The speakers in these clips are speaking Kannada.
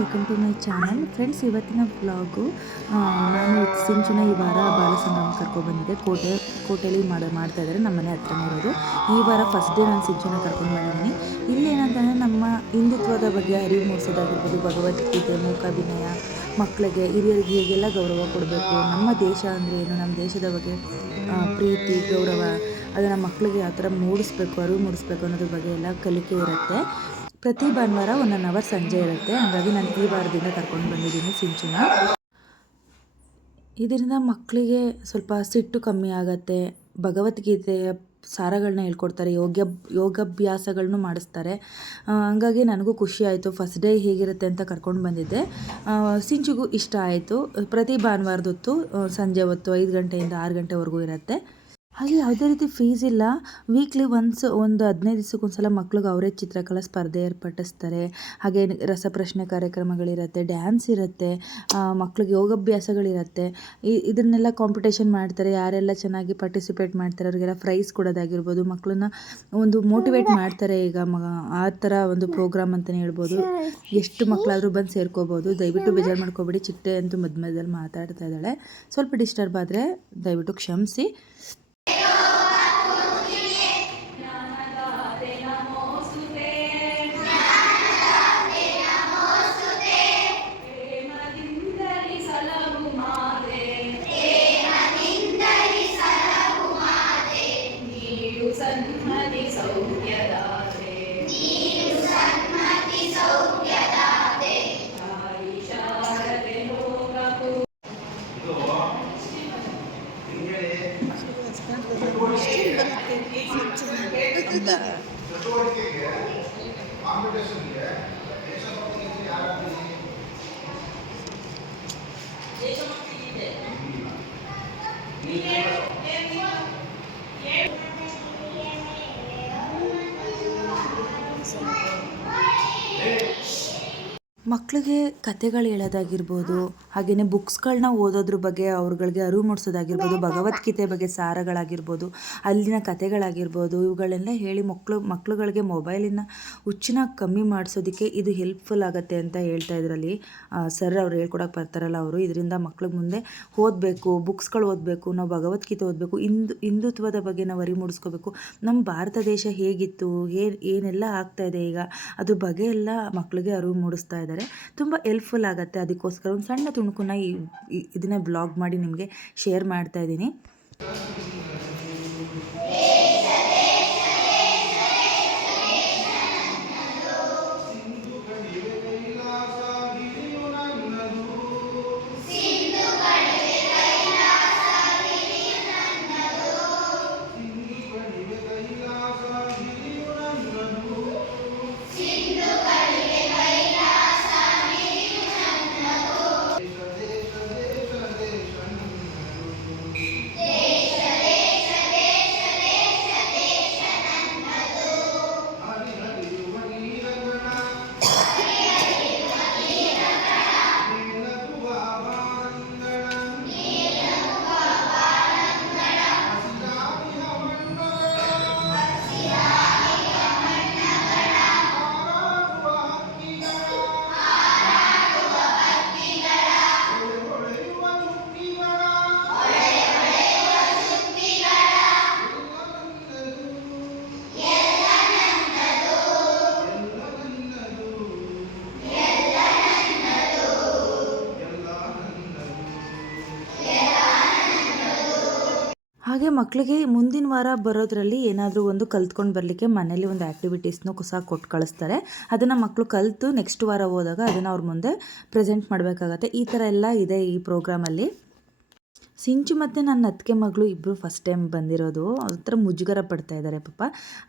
Welcome to my channel friends ಇವತ್ತಿನ ಬ್ಲಾಗು ನಾನು ಸಿಂಚುನ ಈ ವಾರ ಬಾಲಸಂಗಮ ಕರ್ಕೊಬಂದಿದ್ದೆ ಕೋಟೆ ಕೋಟೆಯಲ್ಲಿ ಮಾಡ ಮಾಡ್ತಾ ಇದ್ದಾರೆ ನಮ್ಮ ಮನೆ ಹತ್ರನೇ ಇರೋದು. ಈ ವಾರ ಫಸ್ಟ್ ಡೇ ನಾನು ಸಿಂಚಿನ ಕರ್ಕೊಂಡು ಬಂದಿದ್ದೀನಿ. ಇಲ್ಲಿ ಏನಂತಂದರೆ ನಮ್ಮ ಹಿಂದುತ್ವದ ಬಗ್ಗೆ ಅರಿವು ಮೂಡಿಸೋದಾಗಿರ್ಬೋದು, ಭಗವದ್ಗೀತೆ, ಮೂಕಾಭಿನಯ, ಮಕ್ಕಳಿಗೆ, ಹಿರಿಯರಿಗೆ ಹೇಗೆಲ್ಲ ಗೌರವ ಕೊಡಬೇಕು, ನಮ್ಮ ದೇಶ ಅಂದರೆ ಏನು, ನಮ್ಮ ದೇಶದ ಬಗ್ಗೆ ಪ್ರೀತಿ, ಗೌರವ, ಅದನ್ನು ಮಕ್ಕಳಿಗೆ ಯಾವ ಥರ ಮೂಡಿಸ್ಬೇಕು, ಅರಿವು ಮೂಡಿಸ್ಬೇಕು ಅನ್ನೋದ್ರ ಬಗ್ಗೆ ಎಲ್ಲ ಕಲಿಕೆ ಇರುತ್ತೆ. ಪ್ರತಿ ಭಾನುವಾರ ಒನ್ ಅವರ್ ಸಂಜೆ ಇರುತ್ತೆ. ಹಾಗಾಗಿ ನಾನು ಈ ವಾರದಿಂದ ಕರ್ಕೊಂಡು ಬಂದಿದ್ದೀನಿ ಸಿಂಚುನ. ಇದರಿಂದ ಮಕ್ಕಳಿಗೆ ಸ್ವಲ್ಪ ಸಿಟ್ಟು ಕಮ್ಮಿ ಆಗತ್ತೆ. ಭಗವದ್ಗೀತೆಯ ಸಾರಗಳನ್ನ ಹೇಳ್ಕೊಡ್ತಾರೆ. ಯೋಗ್ಯ ಯೋಗಾಭ್ಯಾಸಗಳನ್ನು ಮಾಡಿಸ್ತಾರೆ. ಹಾಗಾಗಿ ನನಗೂ ಖುಷಿ ಆಯಿತು. ಫಸ್ಟ್ ಡೇ ಹೇಗಿರುತ್ತೆ ಅಂತ ಕರ್ಕೊಂಡು ಬಂದಿದ್ದೆ. ಸಿಂಚುಗೂ ಇಷ್ಟ ಆಯಿತು. ಪ್ರತಿ ಭಾನುವಾರದೊತ್ತು ಸಂಜೆ ಹೊತ್ತು ಐದು ಗಂಟೆಯಿಂದ ಆರು ಗಂಟೆವರೆಗೂ ಇರುತ್ತೆ. ಹಾಗೆ ಯಾವುದೇ ರೀತಿ ಫೀಸ್ ಇಲ್ಲ. ವೀಕ್ಲಿ ಒನ್ಸ್ ಒಂದು ಹದಿನೈದು ದಿವಸಕ್ಕೊಂದ್ಸಲ ಮಕ್ಳಿಗೆ ಅವರೇ ಚಿತ್ರಕಲಾ ಸ್ಪರ್ಧೆ ಏರ್ಪಡಿಸ್ತಾರೆ ಹಾಗೆ ರಸಪ್ರಶ್ನೆ ಕಾರ್ಯಕ್ರಮಗಳಿರುತ್ತೆ ಡ್ಯಾನ್ಸ್ ಇರುತ್ತೆ ಮಕ್ಳಿಗೆ ಯೋಗಾಭ್ಯಾಸಗಳಿರುತ್ತೆ. ಈ ಇದನ್ನೆಲ್ಲ ಕಾಂಪಿಟೇಷನ್ ಮಾಡ್ತಾರೆ. ಯಾರೆಲ್ಲ ಚೆನ್ನಾಗಿ ಪಾರ್ಟಿಸಿಪೇಟ್ ಮಾಡ್ತಾರೆ ಅವರಿಗೆಲ್ಲ ಪ್ರೈಸ್ ಕೊಡೋದಾಗಿರ್ಬೋದು ಮಕ್ಕಳನ್ನ ಒಂದು ಮೋಟಿವೇಟ್ ಮಾಡ್ತಾರೆ ಈಗ ಮಗ ಆ ಥರ ಒಂದು ಪ್ರೋಗ್ರಾಮ್ ಅಂತಲೇ ಹೇಳ್ಬೋದು. ಎಷ್ಟು ಮಕ್ಕಳಾದರೂ ಬಂದು ಸೇರ್ಕೋಬೋದು. ದಯವಿಟ್ಟು ಬೇಜಾರು ಮಾಡ್ಕೋಬೇಡಿ. ಚಿಟ್ಟೆ ಅಂತೂ ಮಧ್ಯ ಮಧ್ಯದಲ್ಲಿ ಮಾತಾಡ್ತಾ ಇದ್ದಾಳೆ. ಸ್ವಲ್ಪ ಡಿಸ್ಟರ್ಬ್ ಆದರೆ ದಯವಿಟ್ಟು ಕ್ಷಮಿಸಿ. Amen. ಮಕ್ಕಳಿಗೆ ಕತೆಗಳು ಹೇಳೋದಾಗಿರ್ಬೋದು ಹಾಗೆಯೇ ಬುಕ್ಸ್ಗಳನ್ನ ಓದೋದ್ರ ಬಗ್ಗೆ ಅವ್ರುಗಳಿಗೆ ಅರಿವು ಮೂಡಿಸೋದಾಗಿರ್ಬೋದು, ಭಗವದ್ಗೀತೆ ಬಗ್ಗೆ ಸಾರಗಳಾಗಿರ್ಬೋದು, ಅಲ್ಲಿನ ಕತೆಗಳಾಗಿರ್ಬೋದು, ಇವುಗಳೆಲ್ಲ ಹೇಳಿ ಮಕ್ಕಳು ಮಕ್ಕಳುಗಳಿಗೆ ಮೊಬೈಲಿನ ಹುಚ್ಚಿನ ಕಮ್ಮಿ ಮಾಡಿಸೋದಕ್ಕೆ ಇದು ಹೆಲ್ಪ್ಫುಲ್ ಆಗುತ್ತೆ ಅಂತ ಹೇಳ್ತಾ ಇದ್ರಲ್ಲಿ. ಸರ್ ಅವ್ರು ಹೇಳ್ಕೊಡಕ್ಕೆ ಬರ್ತಾರಲ್ಲ ಅವರು, ಇದರಿಂದ ಮಕ್ಳಿಗೆ ಮುಂದೆ ಓದಬೇಕು, ಬುಕ್ಸ್ಗಳು ಓದಬೇಕು, ನಾವು ಭಗವದ್ಗೀತೆ ಓದಬೇಕು, ಹಿಂದು, ಹಿಂದುತ್ವದ ಬಗ್ಗೆ ನಾವು ಅರಿವು ಮೂಡಿಸ್ಕೋಬೇಕು. ನಮ್ಮ ಭಾರತ ದೇಶ ಹೇಗಿತ್ತು, ಏನ್, ಏನೆಲ್ಲ ಆಗ್ತಾ ಇದೆ ಈಗ, ಅದ್ರ ಬಗ್ಗೆ ಎಲ್ಲ ಮಕ್ಕಳಿಗೆ ಅರಿವು ಮೂಡಿಸ್ತಾ ಇದ್ದಾರೆ. ತುಂಬ ಹೆಲ್ಪ್ಫುಲ್ ಆಗುತ್ತೆ. ಅದಕ್ಕೋಸ್ಕರ ಒಂದು ಸಣ್ಣ ತುಣುಕನ್ನ ಈ ಇದನ್ನ ಬ್ಲಾಗ್ ಮಾಡಿ ನಿಮಗೆ ಶೇರ್ ಮಾಡ್ತಾ ಹಾಗೆ ಮಕ್ಕಳಿಗೆ ಮುಂದಿನ ವಾರ ಬರೋದ್ರಲ್ಲಿ ಏನಾದರೂ ಒಂದು ಕಲ್ತ್ಕೊಂಡು ಬರಲಿಕ್ಕೆ ಮನೇಲಿ ಒಂದು ಆ್ಯಕ್ಟಿವಿಟೀಸ್ನೂ ಸಹ ಕೊಟ್ಟು ಕಳಿಸ್ತಾರೆ. ಅದನ್ನು ಮಕ್ಕಳು ಕಲಿತು ನೆಕ್ಸ್ಟ್ ವಾರ ಹೋದಾಗ ಅದನ್ನು ಅವ್ರ ಮುಂದೆ ಪ್ರೆಸೆಂಟ್ ಮಾಡಬೇಕಾಗತ್ತೆ. ಈ ಥರ ಎಲ್ಲ ಇದೆ ಈ ಪ್ರೋಗ್ರಾಮಲ್ಲಿ ಸಿಂಚು ಮತ್ತು ನನ್ನ ಅತ್ತಿಗೆ ಮಗಳು ಇಬ್ಬರು ಫಸ್ಟ್ ಟೈಮ್ ಬಂದಿರೋದು. ಒಂಥರ ಮುಜುಗರ ಪಡ್ತಾ ಇದ್ದಾರೆ ಪಾಪ.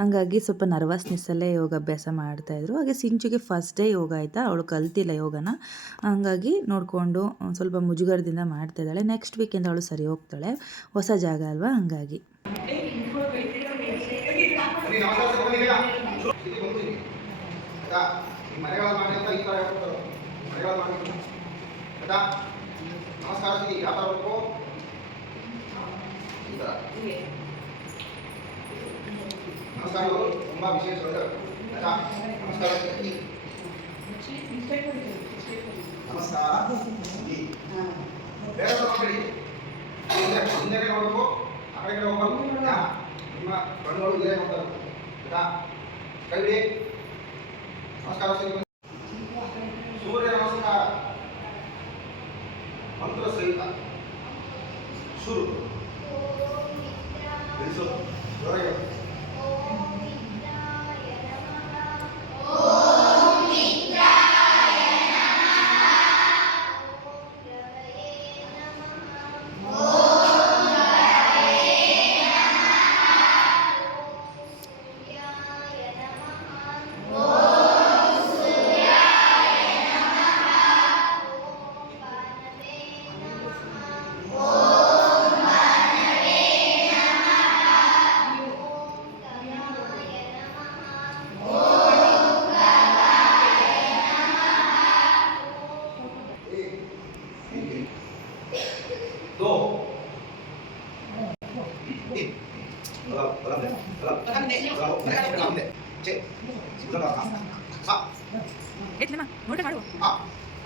ಹಂಗಾಗಿ ಸ್ವಲ್ಪ ನರ್ವಸ್ನೆಸ್ಸಲ್ಲೇ ಯೋಗಾಭ್ಯಾಸ ಮಾಡ್ತಾಯಿದ್ರು ಹಾಗೆ ಸಿಂಚುಗೆ ಫಸ್ಟ್ ಡೇ ಯೋಗ ಆಯಿತಾ? ಅವಳು ಕಲ್ತಿಲ್ಲ ಯೋಗನ. ಹಂಗಾಗಿ ನೋಡಿಕೊಂಡು ಸ್ವಲ್ಪ ಮುಜುಗರದಿಂದ ಮಾಡ್ತಾ ಇದ್ದಾಳೆ. ನೆಕ್ಸ್ಟ್ ವೀಕೆಂಡ್ ಅವಳು ಸರಿ ಹೋಗ್ತಾಳೆ. ಹೊಸ ಜಾಗ ಅಲ್ವಾ? ಹಂಗಾಗಿ. ಆಯ್ತಾ ಯಾವ ಮಾಡಿ ಅಂತ ಈ ಥರ ಹೇಳ್ಕೊಡ್ತಾರೆ ಮನೆಗಳ ಮಾಡಿ ಆಯ್ತಾ ನಮಸ್ಕಾರ ಸ್ಥಿತಿ ಯಾವ ಥರ ಬೇಕು ಈ ಥರ ನಮಸ್ಕಾರಗಳು ತುಂಬ ವಿಶೇಷವಾದ ಆಯ್ತಾ ನಮಸ್ಕಾರ ಸ್ಥಿತಿ ನಮಸ್ಕಾರ ಈ ಬೇರೆ ಮಕ್ಕಳಿಗೆ ಮುಂದೆ ಮುಂದೆಗೆ 你说可以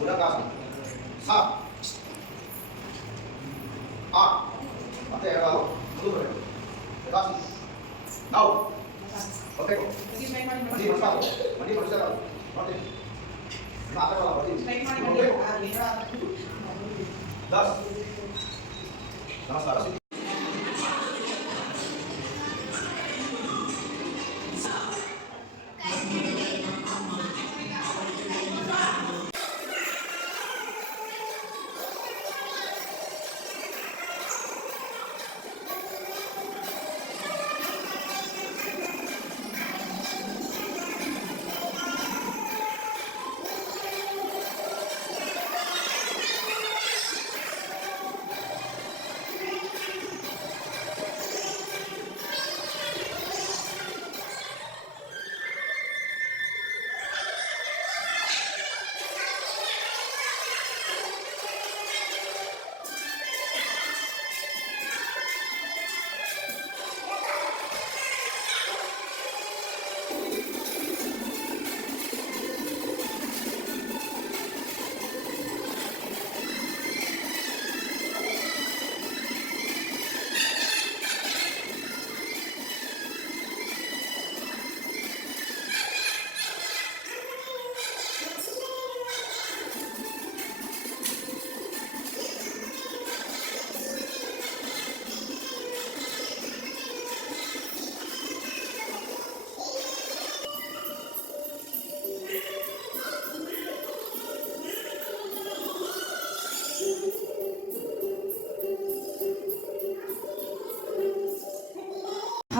Pula kaso. Sa. A. Ate, ewa. Mulu bro. Kaso. Now. Okay ko. Mandi mandi ko. Mandi mandi ko. Mandi. Mata ko mandi. Okay ko. Das. Das asik.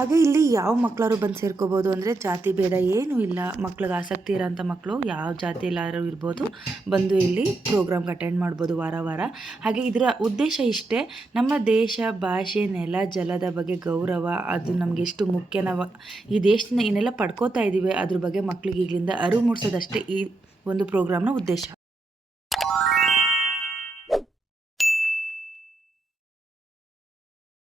ಹಾಗೆ ಇಲ್ಲಿ ಯಾವ ಮಕ್ಕಳಾರು ಬಂದು ಸೇರ್ಕೋಬೋದು ಅಂದರೆ ಜಾತಿ ಭೇದ ಏನೂ ಇಲ್ಲ. ಮಕ್ಳಿಗೆ ಆಸಕ್ತಿ ಇರೋಂಥ ಮಕ್ಕಳು ಯಾವ ಜಾತಿ ಎಲ್ಲಾರು ಇರ್ಬೋದು ಬಂದು ಇಲ್ಲಿ ಪ್ರೋಗ್ರಾಮ್ಗೆ ಅಟೆಂಡ್ ಮಾಡ್ಬೋದು ವಾರ ವಾರ. ಹಾಗೆ ಇದರ ಉದ್ದೇಶ ಇಷ್ಟೇ, ನಮ್ಮ ದೇಶ, ಭಾಷೆ, ನೆಲ, ಜಲದ ಬಗ್ಗೆ ಗೌರವ, ಅದು ನಮಗೆ ಎಷ್ಟು ಮುಖ್ಯ ನಾವು ಈ ದೇಶದಿಂದ ಏನೆಲ್ಲ ಪಡ್ಕೋತಾ ಇದ್ದೀವಿ ಅದ್ರ ಬಗ್ಗೆ ಮಕ್ಕಳಿಗೆ ಈಗಲಿಂದ ಅರಿವು ಮೂಡಿಸೋದಷ್ಟೇ ಈ ಒಂದು ಪ್ರೋಗ್ರಾಮ್ನ ಉದ್ದೇಶ.